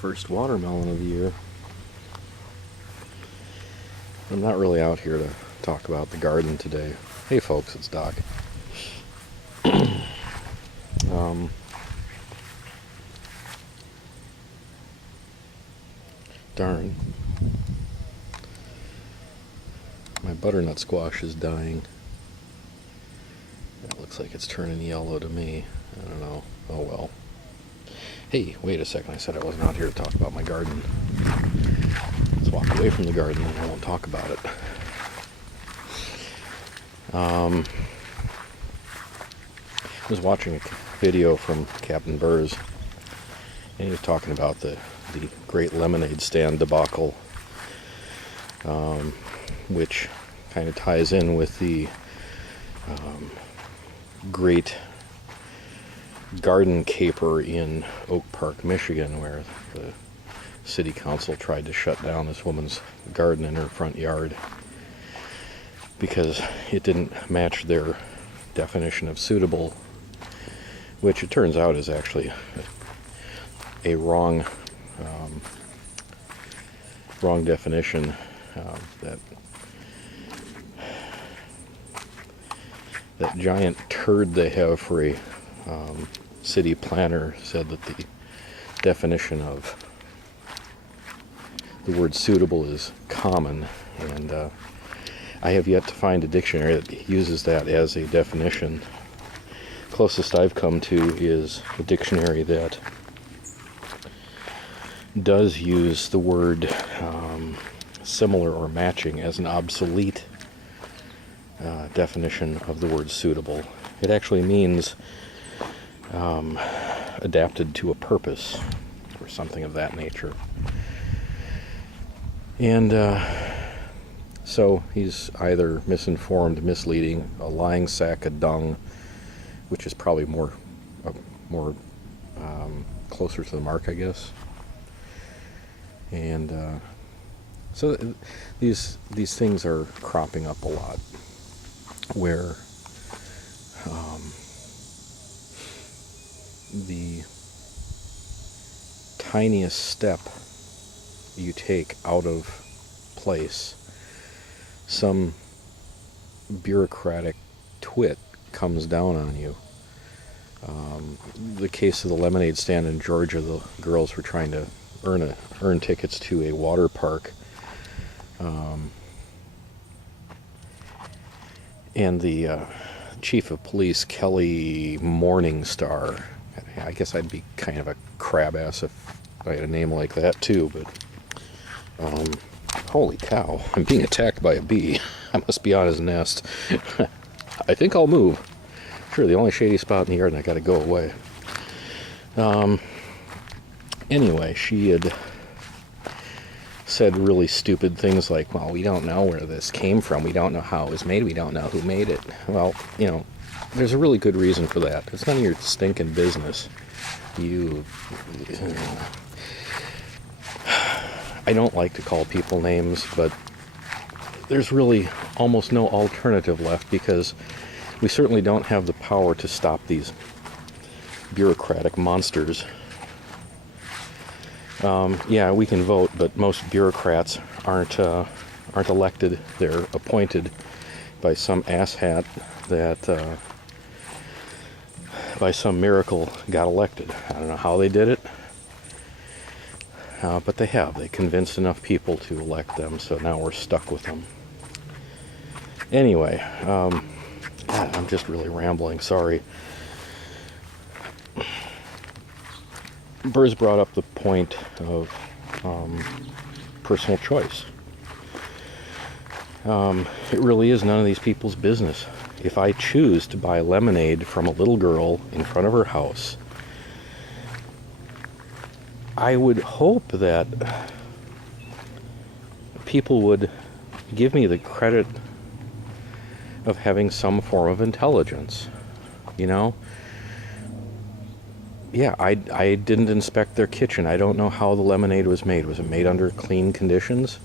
First watermelon of the year. I'm not really out here to talk about the garden today. Hey folks, it's Doc. Darn. My butternut squash is dying. It looks like it's turning yellow to me. I don't know. Oh well. Hey, wait a second. I said I wasn't out here to talk about my garden. Let's walk away from the garden and I won't talk about it. I was watching a video from Captain Burrs, and he was talking about the great lemonade stand debacle, which kind of ties in with the great garden caper in Oak Park, Michigan, where the city council tried to shut down this woman's garden in her front yard because it didn't match their definition of suitable, which it turns out is actually a wrong definition. That giant turd they have for a city planner said that the definition of the word suitable is common, and I have yet to find a dictionary that uses that as a definition. Closest I've come to is a dictionary that does use the word similar or matching as an obsolete definition of the word suitable. It actually means adapted to a purpose or something of that nature. And so he's either misinformed, misleading, a lying sack of dung, which is probably more closer to the mark, I guess. And so these things are cropping up a lot, where the tiniest step you take out of place, some bureaucratic twit comes down on you. The case of the lemonade stand in Georgia, the girls were trying to earn tickets to a water park, and the chief of police, Kelly Morningstar, I guess I'd be kind of a crab ass if I had a name like that too, but holy cow, I'm being attacked by a bee. I must be on his nest. I think I'll move. Sure, the only shady spot in the yard, and I gotta go away. Anyway, she had said really stupid things like, well, we don't know where this came from, we don't know how it was made, we don't know who made it. Well, you know, there's a really good reason for that. It's none of your stinking business. I don't like to call people names, but there's really almost no alternative left, because we certainly don't have the power to stop these bureaucratic monsters. Yeah, we can vote, but most bureaucrats aren't elected. They're appointed by some asshat that by some miracle got elected. I don't know how they did it, but they have. They convinced enough people to elect them, so now we're stuck with them. Anyway, God, I'm just really rambling, sorry. Burrs brought up the point of personal choice. It really is none of these people's business. If I choose to buy lemonade from a little girl in front of her house, I would hope that people would give me the credit of having some form of intelligence, you know? Yeah, I didn't inspect their kitchen. I don't know how the lemonade was made. Was it made under clean conditions?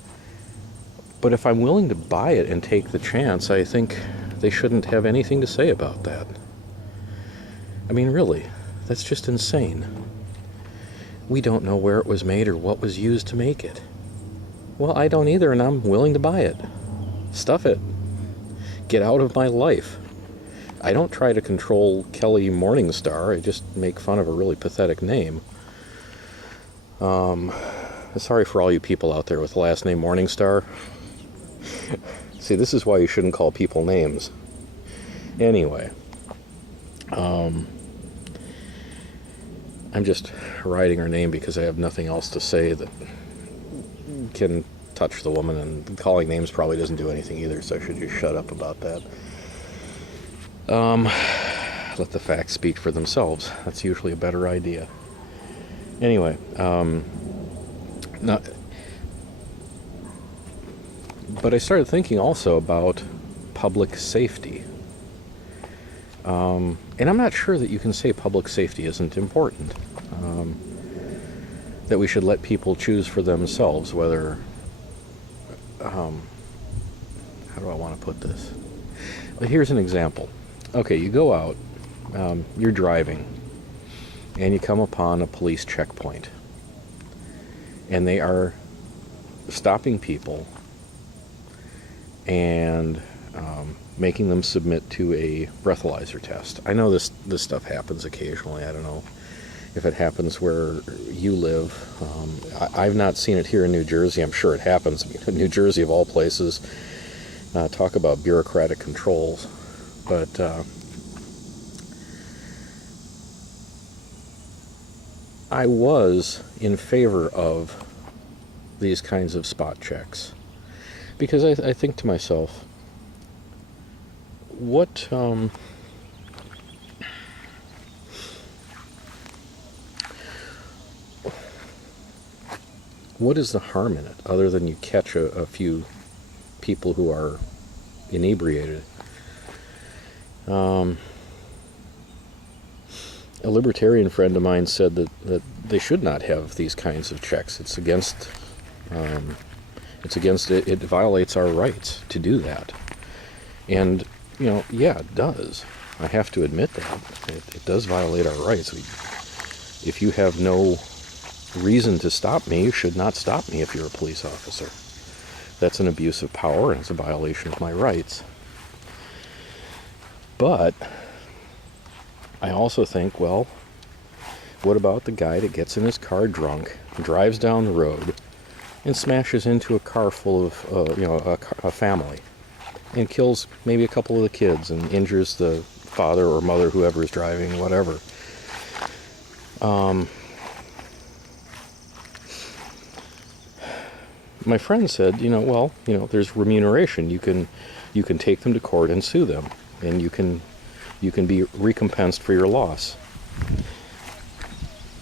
But if I'm willing to buy it and take the chance, I think they shouldn't have anything to say about that. I mean, really, that's just insane. We don't know where it was made or what was used to make it. Well, I don't either, and I'm willing to buy it. Stuff it. Get out of my life. I don't try to control Kelly Morningstar. I just make fun of a really pathetic name. Sorry for all you people out there with the last name Morningstar. See, this is why you shouldn't call people names. Anyway, I'm just writing her name because I have nothing else to say that can touch the woman, and calling names probably doesn't do anything either, so I should just shut up about that. Let the facts speak for themselves. That's usually a better idea. Anyway, but I started thinking also about public safety. And I'm not sure that you can say public safety isn't important. That we should let people choose for themselves whether... how do I want to put this? Well, here's an example. Okay, you go out, you're driving, and you come upon a police checkpoint. And they are stopping people and making them submit to a breathalyzer test. I know this stuff happens occasionally. I don't know if it happens where you live. I've not seen it here in New Jersey. I'm sure it happens. I mean, New Jersey, of all places, talk about bureaucratic controls. But I was in favor of these kinds of spot checks because I think to myself, what is the harm in it other than you catch a few people who are inebriated? A libertarian friend of mine said that they should not have these kinds of checks. It's against it. It violates our rights to do that. And yeah, it does. I have to admit that it does violate our rights. If you have no reason to stop me, you should not stop me if you're a police officer. That's an abuse of power, and it's a violation of my rights. But I also think, well, what about the guy that gets in his car drunk, drives down the road, and smashes into a car full of, a family, and kills maybe a couple of the kids and injures the father or mother, whoever is driving, whatever. My friend said, there's remuneration. You can take them to court and sue them, and you can be recompensed for your loss.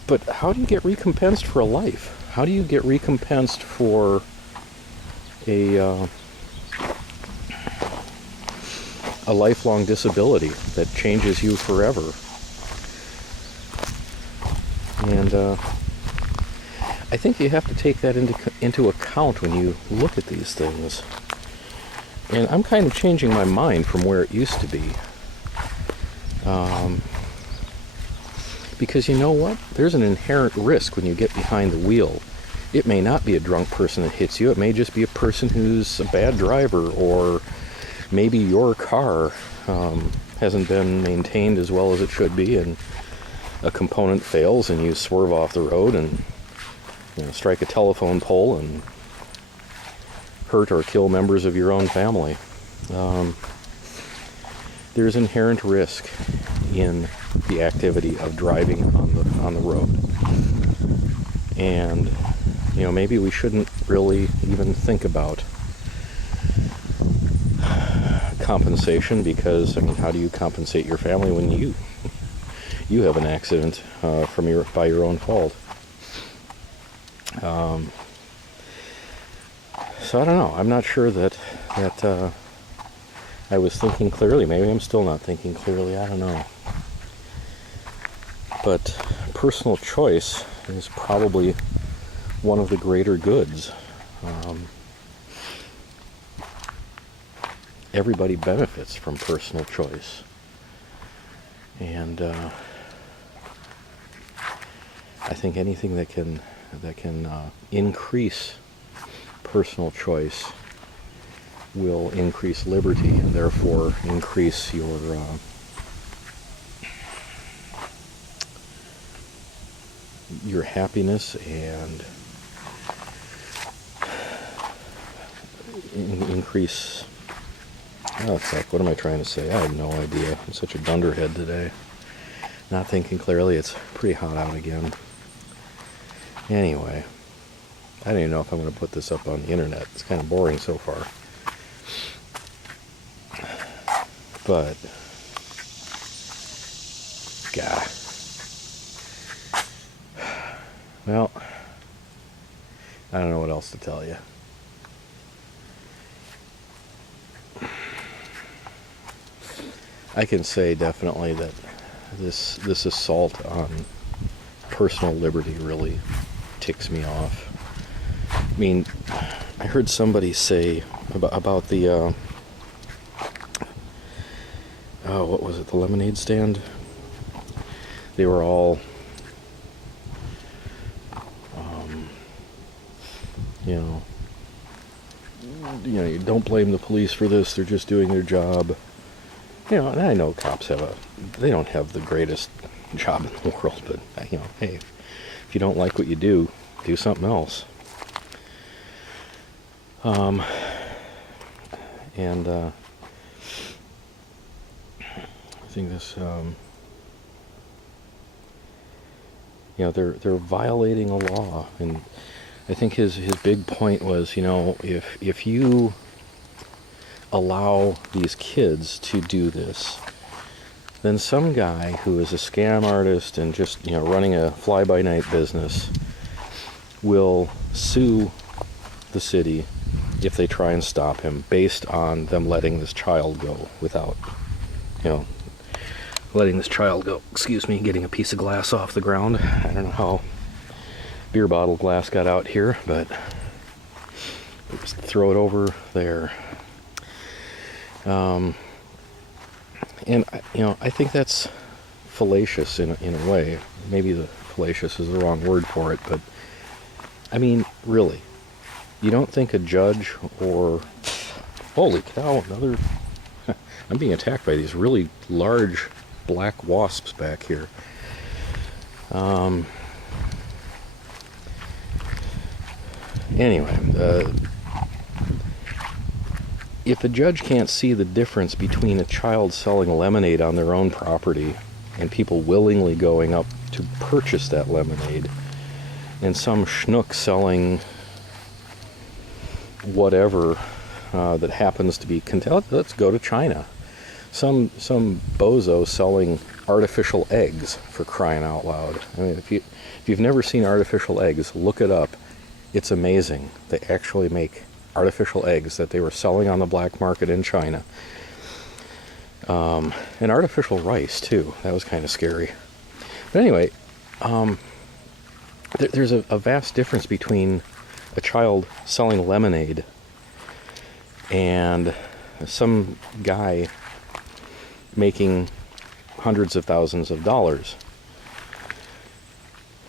But how do you get recompensed for a life? How do you get recompensed for a lifelong disability that changes you forever? And I think you have to take that into account when you look at these things. And I'm kind of changing my mind from where it used to be. Because you know what? There's an inherent risk when you get behind the wheel. It may not be a drunk person that hits you. It may just be a person who's a bad driver, or maybe your car hasn't been maintained as well as it should be, and a component fails and you swerve off the road and strike a telephone pole and hurt or kill members of your own family. There's inherent risk in the activity of driving on the road. And maybe we shouldn't really even think about compensation, because how do you compensate your family when you have an accident by your own fault? So I don't know. I'm not sure that I was thinking clearly. Maybe I'm still not thinking clearly. I don't know. But personal choice is probably one of the greater goods. Everybody benefits from personal choice. And I think anything that can increase personal choice will increase liberty and therefore increase your happiness and increase. Oh, fuck, what am I trying to say? I have no idea. I'm such a dunderhead today. Not thinking clearly. It's pretty hot out again. Anyway, I don't even know if I'm going to put this up on the internet. It's kind of boring so far. But, God. Well, I don't know what else to tell you. I can say definitely that this assault on personal liberty really ticks me off. I mean, I heard somebody say about the what was it, the lemonade stand? They were all you don't blame the police for this, they're just doing their job. And I know cops they don't have the greatest job in the world, but, hey, if you don't like what you do something else. And I think this, they're violating a law, and I think his big point was, if you allow these kids to do this, then some guy who is a scam artist and just, running a fly-by-night business will sue the city if they try and stop him based on them letting this child go without, letting this child go, getting a piece of glass off the ground. I don't know how beer bottle glass got out here, but just throw it over there. And I think that's fallacious in a way. Maybe the fallacious is the wrong word for it, but I mean, really, you don't think a judge or holy cow, another I'm being attacked by these really large black wasps back here. Anyway, if a judge can't see the difference between a child selling lemonade on their own property and people willingly going up to purchase that lemonade, and some schnook selling whatever that happens to be let's go to China. Some bozo selling artificial eggs, for crying out loud. I mean, if you've never seen artificial eggs, look it up. It's amazing. They actually make artificial eggs that they were selling on the black market in China. And artificial rice, too. That was kind of scary. But anyway, there's a vast difference between a child selling lemonade and some guy making hundreds of thousands of dollars.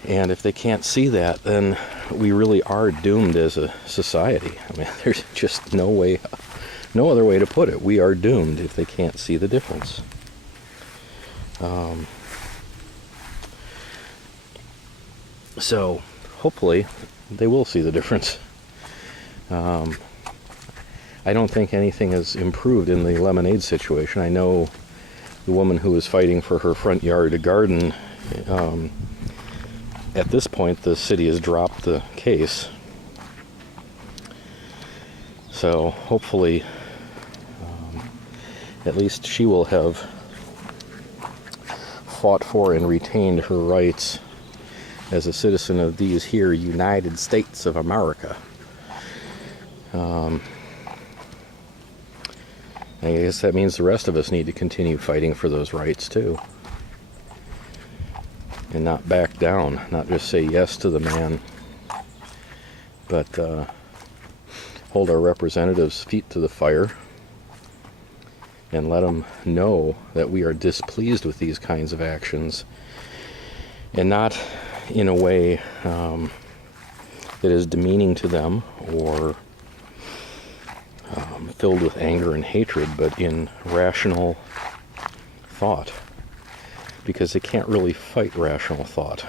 And if they can't see that, then we really are doomed as a society. I mean, there's just no other way to put it. We are doomed if they can't see the difference. So, hopefully, they will see the difference. I don't think anything has improved in the lemonade situation. I know the woman who was fighting for her front yard garden, at this point, the city has dropped the case. So hopefully, at least she will have fought for and retained her rights as a citizen of these here United States of America. I guess that means the rest of us need to continue fighting for those rights too. And not back down, not just say yes to the man, but hold our representatives' feet to the fire and let them know that we are displeased with these kinds of actions, and not in a way that is demeaning to them or filled with anger and hatred, but in rational thought, because they can't really fight rational thought.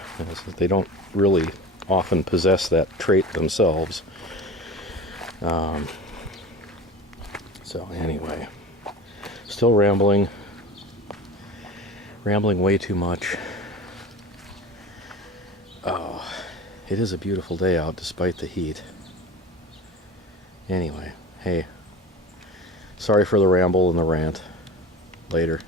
They don't really often possess that trait themselves. So anyway, still rambling way too much. Oh, it is a beautiful day out despite the heat. Anyway, hey, sorry for the ramble and the rant. Later.